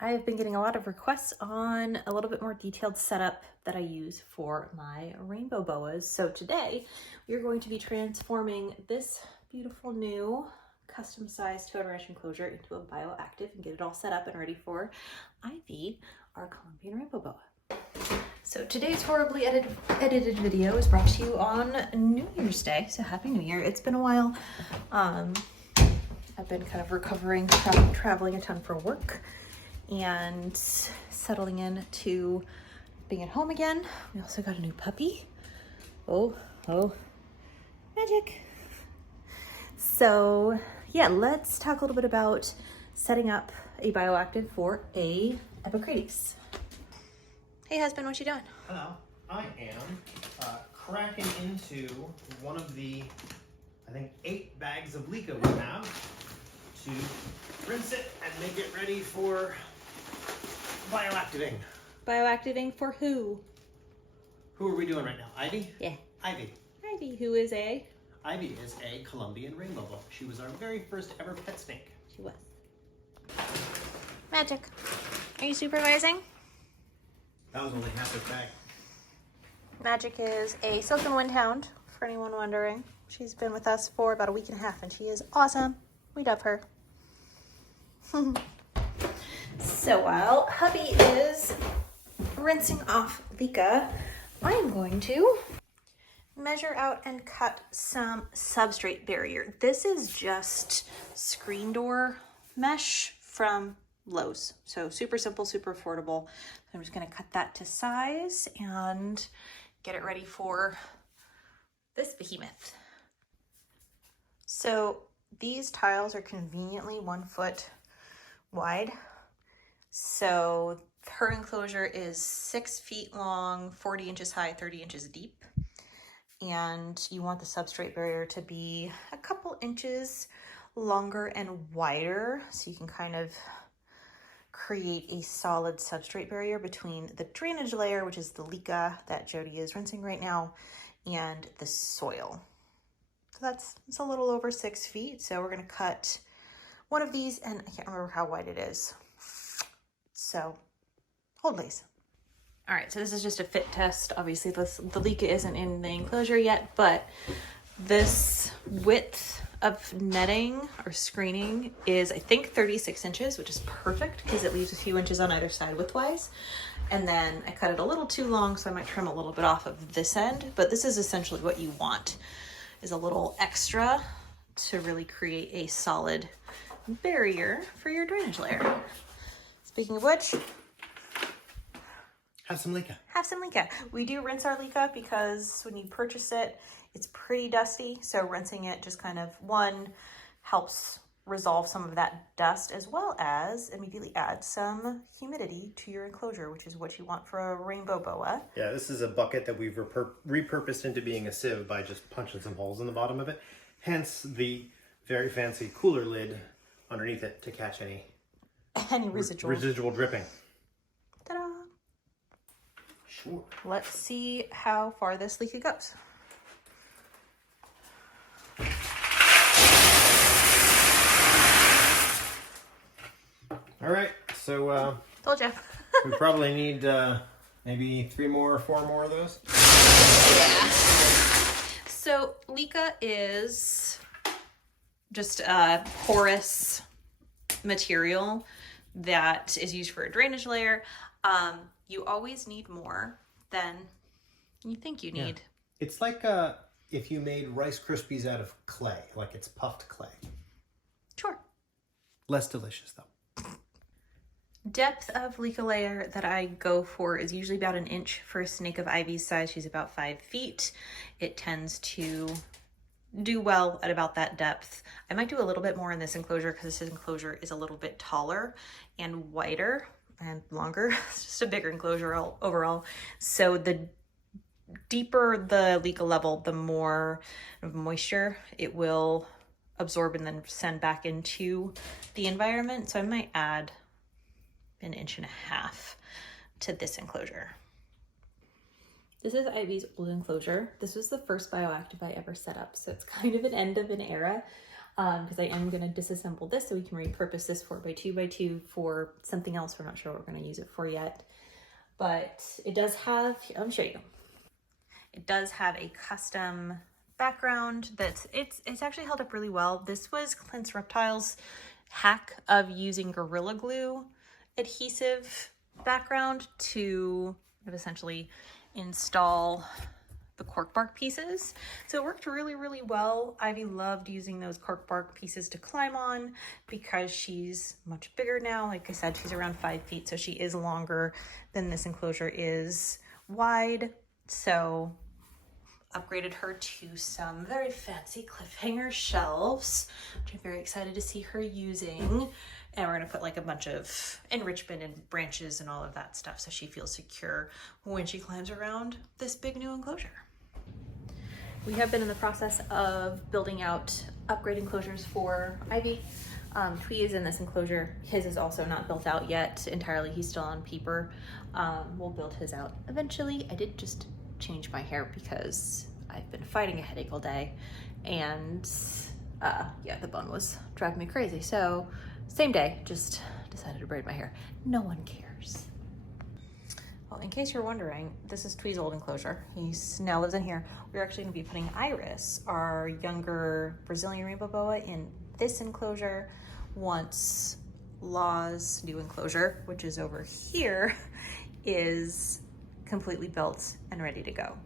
I have been getting a lot of requests on a little bit more detailed setup that I use for my rainbow boas. So today we're going to be transforming this beautiful new custom sized toad ranch enclosure into a bioactive and get it all set up and ready for Ivy, our Columbian rainbow boa. So today's horribly edited video is brought to you on New Year's Day. So Happy New Year. It's been a while. I've been kind of recovering from traveling a ton for work and settling in to being at home again. We also got a new puppy. Oh, magic. So yeah, let's talk a little bit about setting up a bioactive for a Epicrates. Hey husband, what you doing? Hello, I am cracking into one of the, I think, 8 bags of Leca we have to rinse it and make it ready for bioactivating. Bioactivating for who? Who are we doing right now? Ivy? Yeah. Ivy. Ivy, who is a? Ivy is a Columbian rainbow boa. She was our very first ever pet snake. She was. Magic. Are you supervising? That was only half a bag. Magic is a silken windhound, for anyone wondering. She's been with us for about a week and a half and she is awesome. We love her. So while hubby is rinsing off Leca, I'm going to measure out and cut some substrate barrier. This is just screen door mesh from Lowe's. So super simple, super affordable. I'm just gonna cut that to size and get it ready for this behemoth. So these tiles are conveniently 1 foot wide. So her enclosure is 6 feet long, 40 inches high, 30 inches deep. And you want the substrate barrier to be a couple inches longer and wider so you can kind of create a solid substrate barrier between the drainage layer, which is the Leca that Jody is rinsing right now, and the soil. So it's a little over 6 feet. So we're gonna cut one of these, and I can't remember how wide it is. So hold please. All right, so this is just a fit test. Obviously the Leca isn't in the enclosure yet, but this width of netting or screening is, I think, 36 inches, which is perfect because it leaves a few inches on either side widthwise. And then I cut it a little too long, so I might trim a little bit off of this end, but this is essentially what you want, is a little extra to really create a solid barrier for your drainage layer. Speaking of which, Have some Leca. have some Leca. We do rinse our Leca because when you purchase it, it's pretty dusty. So rinsing it just kind of, one, helps resolve some of that dust, as well as immediately add some humidity to your enclosure, which is what you want for a rainbow boa. Yeah, this is a bucket that we've repurposed into being a sieve by just punching some holes in the bottom of it. Hence the very fancy cooler lid underneath it to catch any residual dripping. Ta-da! Sure. Let's see how far this Leca goes. All right, so Told you. we probably need maybe 3 more or 4 more of those. Yeah. So Leca is just a porous material that is used for a drainage layer. You always need more than you think you need. Yeah. It's like if you made Rice Krispies out of clay, like it's puffed clay. Sure. Less delicious though. Depth of Leca layer that I go for is usually about 1 inch for a snake of Ivy's size. She's about 5 feet. It tends to do well at about that depth. I might do a little bit more in this enclosure because this enclosure is a little bit taller and wider and longer. It's just a bigger enclosure overall. So the deeper the Leca level, the more moisture it will absorb and then send back into the environment. So I might add 1.5 inches to this enclosure. This is Ivy's old enclosure. This was the first bioactive I ever set up, so it's kind of an end of an era. because I am going to disassemble this so we can repurpose this 4x2x2 for something else. We're not sure what we're going to use it for yet. But it does have, let me show you. It does have a custom background it's actually held up really well. This was Clint's Reptiles hack of using Gorilla Glue adhesive background to essentially install the cork bark pieces. So it worked really, really well. Ivy loved using those cork bark pieces to climb on because she's much bigger now. Like I said, she's around 5 feet, so she is longer than this enclosure is wide. So upgraded her to some very fancy cliffhanger shelves, which I'm very excited to see her using. And we're gonna put like a bunch of enrichment and branches and all of that stuff so she feels secure when she climbs around this big new enclosure. We have been in the process of building out upgrade enclosures for Ivy. Twee is in this enclosure. His is also not built out yet entirely. He's still on peeper. We'll build his out eventually. I did just change my hair because I've been fighting a headache all day, and yeah, the bun was driving me crazy. So same day, just decided to braid my hair. No one cares. Well, in case you're wondering, this is Twee's old enclosure. He now lives in here. We're actually gonna be putting Iris, our younger Brazilian rainbow boa, in this enclosure once Law's new enclosure, which is over here, is completely built and ready to go.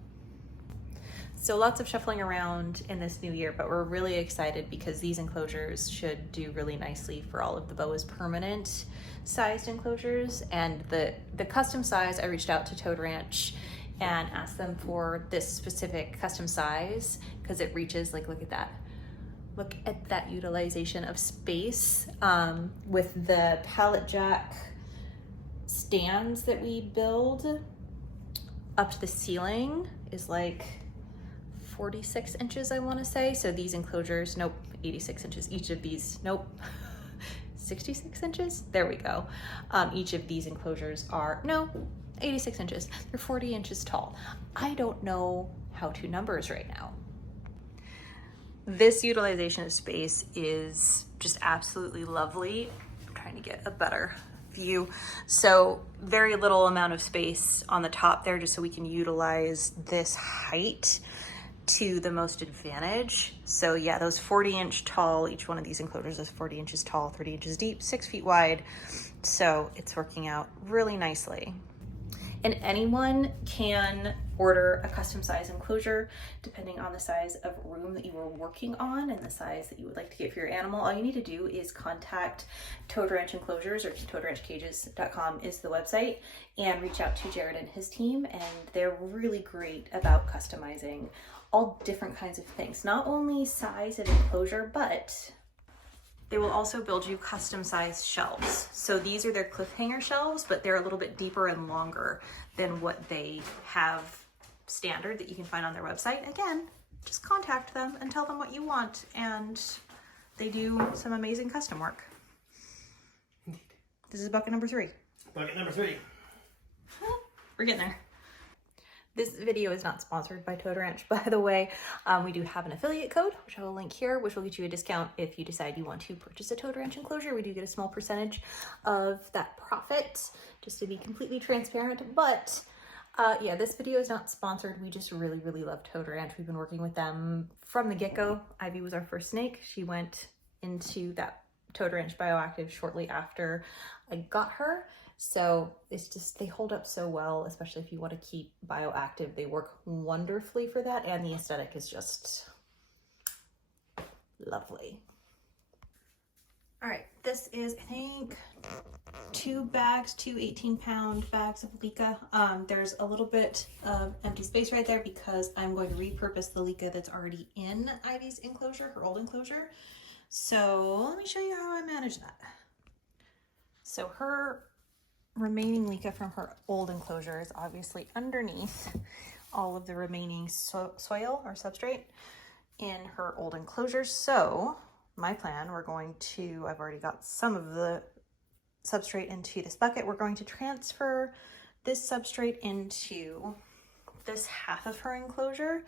So lots of shuffling around in this new year, but we're really excited because these enclosures should do really nicely for all of the boas' permanent sized enclosures. And the custom size, I reached out to Toad Ranch and asked them for this specific custom size because it reaches, like, look at that. Look at that utilization of space with the pallet jack stands that we build up to the ceiling is like 46 inches, I want to say. So these enclosures, nope, 86 inches. Each of these, nope, 66 inches. There we go. Each of these enclosures are, no, 86 inches. They're 40 inches tall. I don't know how to numbers right now. This utilization of space is just absolutely lovely. I'm trying to get a better view. So very little amount of space on the top there, just so we can utilize this height to the most advantage. So yeah, those 40-inch tall, each one of these enclosures is 40 inches tall, 30 inches deep, 6 feet wide. So it's working out really nicely. And anyone can order a custom size enclosure depending on the size of room that you are working on and the size that you would like to get for your animal. All you need to do is contact Toad Ranch Enclosures, or toadranchcages.com is the website, and reach out to Jared and his team. And they're really great about customizing all different kinds of things, not only size of enclosure, but they will also build you custom sized shelves. So these are their cliffhanger shelves, but they're a little bit deeper and longer than what they have standard that you can find on their website. Again, just contact them and tell them what you want, and they do some amazing custom work. This is bucket number 3. Bucket number 3. We're getting there. This video is not sponsored by Toad Ranch, by the way. We do have an affiliate code, which I will link here, which will get you a discount if you decide you want to purchase a Toad Ranch enclosure. We do get a small percentage of that profit, just to be completely transparent. But yeah, this video is not sponsored. We just really, really love Toad Ranch. We've been working with them from the get-go. Ivy was our first snake. She went into that Toad Ranch bioactive shortly after I got her. So it's just, they hold up so well, especially if you want to keep bioactive. They work wonderfully for that, and the aesthetic is just lovely. All right, this is, I think, 2 18-pound bags of Lika. There's a little bit of empty space right there because I'm going to repurpose the Lika that's already in Ivy's enclosure, her old enclosure. So let me show you how I manage that. So her remaining Lika from her old enclosure is obviously underneath all of the remaining soil or substrate in her old enclosure. So my plan, I've already got some of the substrate into this bucket. We're going to transfer this substrate into this half of her enclosure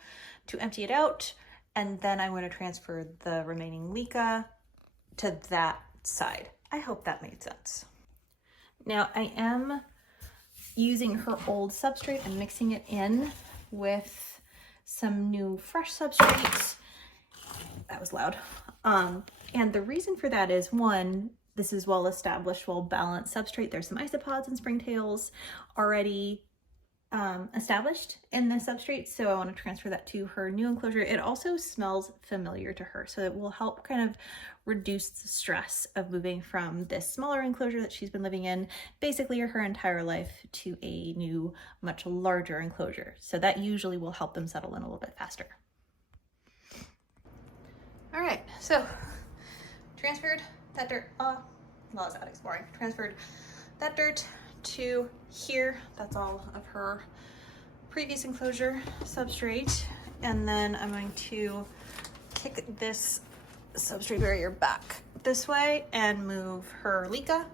to empty it out and then I'm going to transfer the remaining leca to that side. I hope that made sense. Now I am using her old substrate and mixing it in with some new fresh substrate. That was loud. And the reason for that is, one, this is well established, well balanced substrate. There's some isopods and springtails already established in the substrate, so I want to transfer that to her new enclosure. It also smells familiar to her, so it will help kind of reduce the stress of moving from this smaller enclosure that she's been living in basically her entire life to a new, much larger enclosure. So that usually will help them settle in a little bit faster. All right, so transferred that dirt, well, it's not exploring, transferred that dirt to here. That's all of her previous enclosure substrate. And then I'm going to kick this substrate barrier back this way and move her leca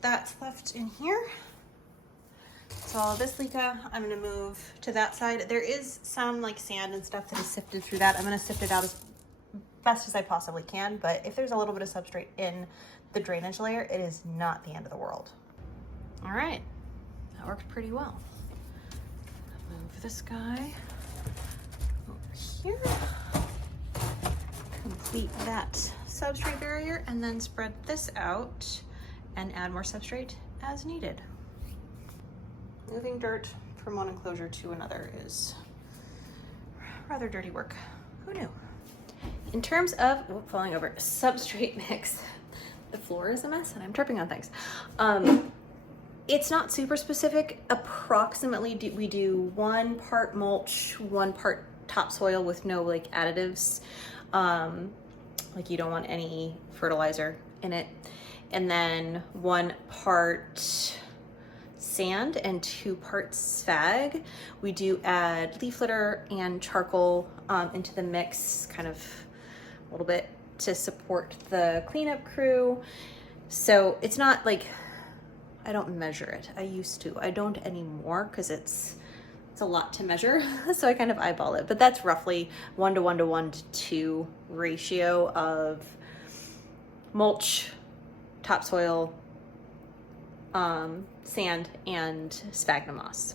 that's left in here. So all of this leca, I'm gonna move to that side. There is some like sand and stuff that is sifted through that. I'm gonna sift it out as best as I possibly can, but if there's a little bit of substrate in the drainage layer, it is not the end of the world. All right, that worked pretty well. Move this guy over here. Complete that substrate barrier and then spread this out and add more substrate as needed. Moving dirt from one enclosure to another is rather dirty work. Who knew? In terms of falling over substrate mix, the floor is a mess and I'm tripping on things. It's not super specific. Approximately we do 1 part mulch, 1 part topsoil with no like additives. Like you don't want any fertilizer in it. And then 1 part sand and 2 parts spag. We do add leaf litter and charcoal into the mix, kind of a little bit to support the cleanup crew. So it's not like, I don't measure it. I used to. I don't anymore because it's a lot to measure. So I kind of eyeball it, but that's roughly 1 to 1 to 1 to 2 ratio of mulch, topsoil, sand, and sphagnum moss.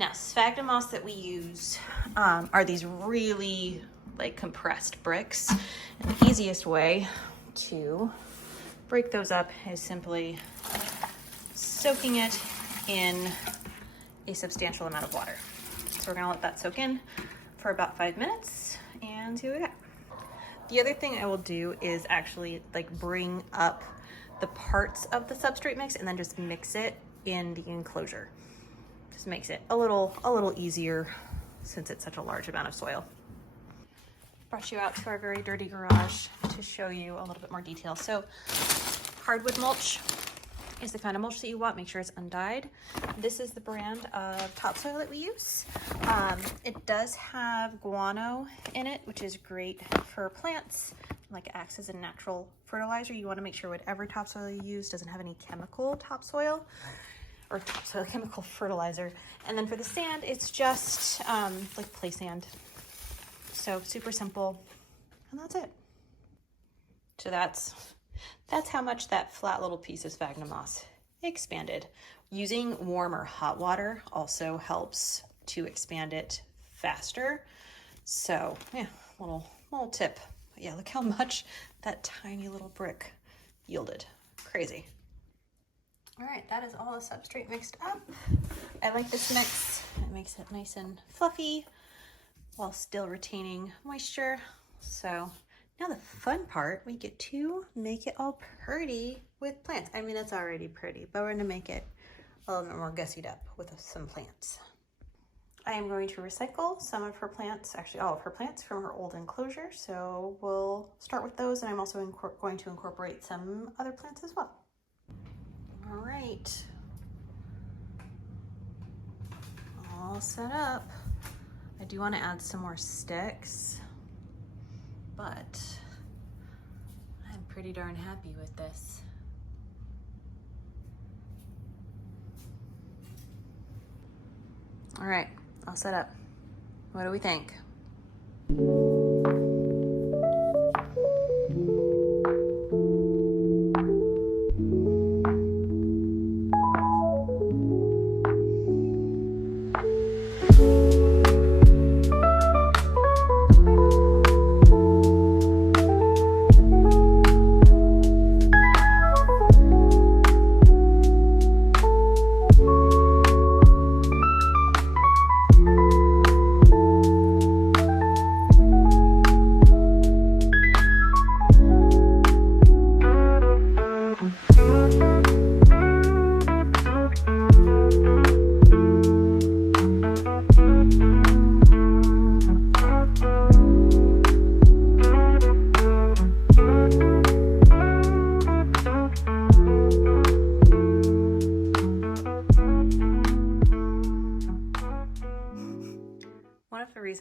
Now, sphagnum moss that we use are these really like compressed bricks. And the easiest way to break those up is simply soaking it in a substantial amount of water. So we're gonna let that soak in for about 5 minutes and see what we got. The other thing I will do is actually like bring up the parts of the substrate mix and then just mix it in the enclosure. Just makes it a little easier since it's such a large amount of soil. Brought you out to our very dirty garage to show you a little bit more detail. So hardwood mulch is the kind of mulch that you want. Make sure it's undyed. This is the brand of topsoil that we use. It does have guano in it, which is great for plants, like acts as a natural fertilizer. You want to make sure whatever topsoil you use doesn't have any chemical topsoil or topsoil chemical fertilizer. And then for the sand, it's just like play sand. So super simple, and that's it. So that's how much that flat little piece of sphagnum moss expanded. Using warm or hot water also helps to expand it faster. So yeah, little tip. But yeah, look how much that tiny little brick yielded. Crazy. All right, that is all the substrate mixed up. I like this mix. It makes it nice and fluffy while still retaining moisture. So now the fun part, we get to make it all pretty with plants. I mean, it's already pretty, but we're gonna make it a little bit more gussied up with some plants. I am going to recycle some of her plants, actually all of her plants from her old enclosure. So we'll start with those, and I'm also going to incorporate some other plants as well. All right, all set up. I do want to add some more sticks, but I'm pretty darn happy with this. All right, all set up. What do we think?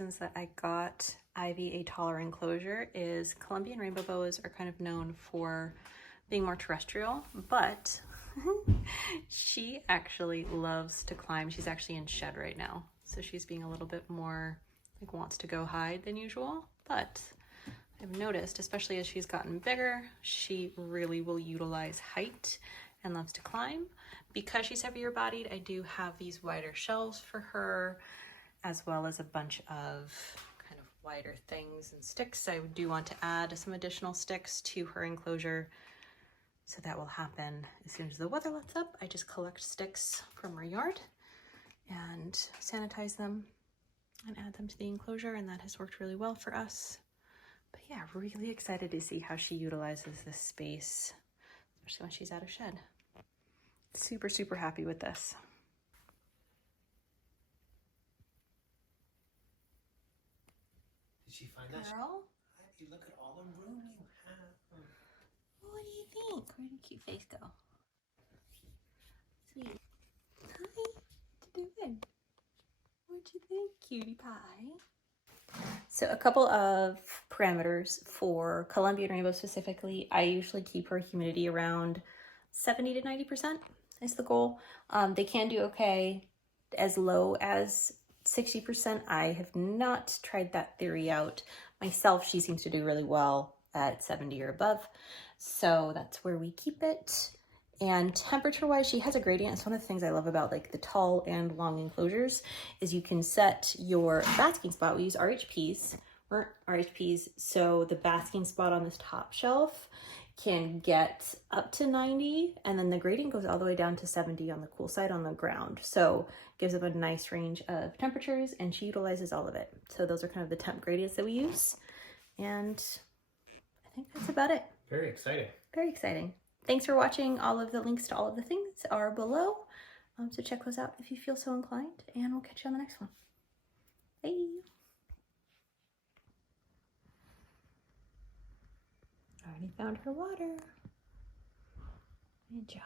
reasons that I got Ivy a taller enclosure is Columbian rainbow boas are kind of known for being more terrestrial, but she actually loves to climb. She's actually in shed right now, so she's being a little bit more like wants to go hide than usual. But I've noticed, especially as she's gotten bigger, she really will utilize height and loves to climb. Because she's heavier bodied, I do have these wider shelves for her, as well as a bunch of kind of wider things and sticks. I do want to add some additional sticks to her enclosure, so that will happen as soon as the weather lets up. I just collect sticks from our yard and sanitize them and add them to the enclosure, and that has worked really well for us. But yeah, really excited to see how she utilizes this space, especially when she's out of shed. Super, super happy with this. Did she find that? Girl, Ivy, look at all the room you have. what do you think? Where did cute face go? Sweet. Hi, what you doing? What you think, cutie pie? So a couple of parameters for Columbian rainbow specifically. I usually keep her humidity around 70 to 90% is the goal. They can do okay as low as 60%. I have not tried that theory out myself. She seems to do really well at 70 or above. So that's where we keep it. And temperature wise, she has a gradient. It's one of the things I love about like the tall and long enclosures is you can set your basking spot. We use RHPs, so the basking spot on this top shelf can get up to 90, and then the gradient goes all the way down to 70 on the cool side on the ground. So it gives up a nice range of temperatures, and she utilizes all of it. So those are kind of the temp gradients that we use. And I think that's about it. Very exciting. Very exciting. Thanks for watching. All of the links to all of the things are below. So check those out if you feel so inclined, and we'll catch you on the next one. Bye. Already found her water. Good job.